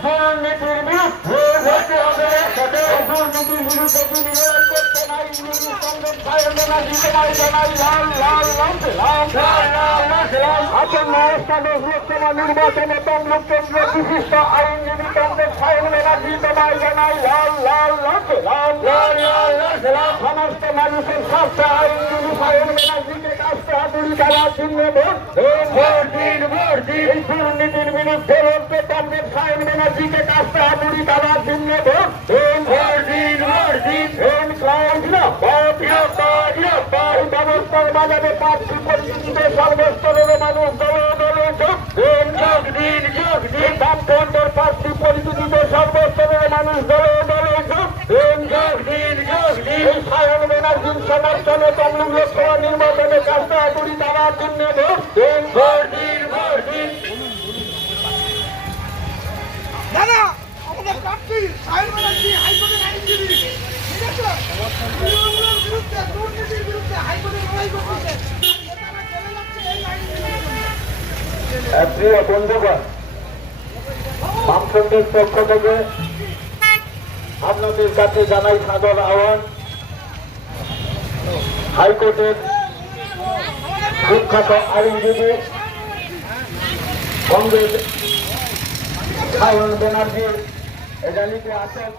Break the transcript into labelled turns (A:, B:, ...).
A: দুর্নীতির বিরুদ্ধে হতে হবে দুর্নীতির নির্বাচনে তমলুক কেন্দ্রের বিশিষ্ট আইনজীবী মানুষের সবটা আইনগুলি কাজটা দিন দুর্নীতির বিরুদ্ধে লড়তে পারবে পায়ন কাজটা সর্বস্তরের মানুষ দলে দলে যোগ দিন যোগ দিন যোগ সমর্থনে তমলুক লোকসভা নির্বাচনে কাজটা হাতুড়ি দেওয়ার জন্য ভোট দিন। ভোট দিন ভোট দিন।
B: দাদা আমাদের প্রার্থী সাহেব ব্যানার্জি হাইকোর্টের আইনজীবী ঠিক আছে? বিরুদ্ধে দুর্নীতির বিরুদ্ধে হাইকোর্টে লড়াই করতেছে। তারা জেলে যাচ্ছে এই আইনজীবীর জন্য।
A: প্রিয় বন্ধুগণ বামফ্রন্টের পক্ষ থেকে আপনাদের কাছে জানাই সাদর আহ্বান। হাইকোর্টের বিখ্যাত আইনজীবী কংগ্রেস সায়ন এটা নিতে আসেন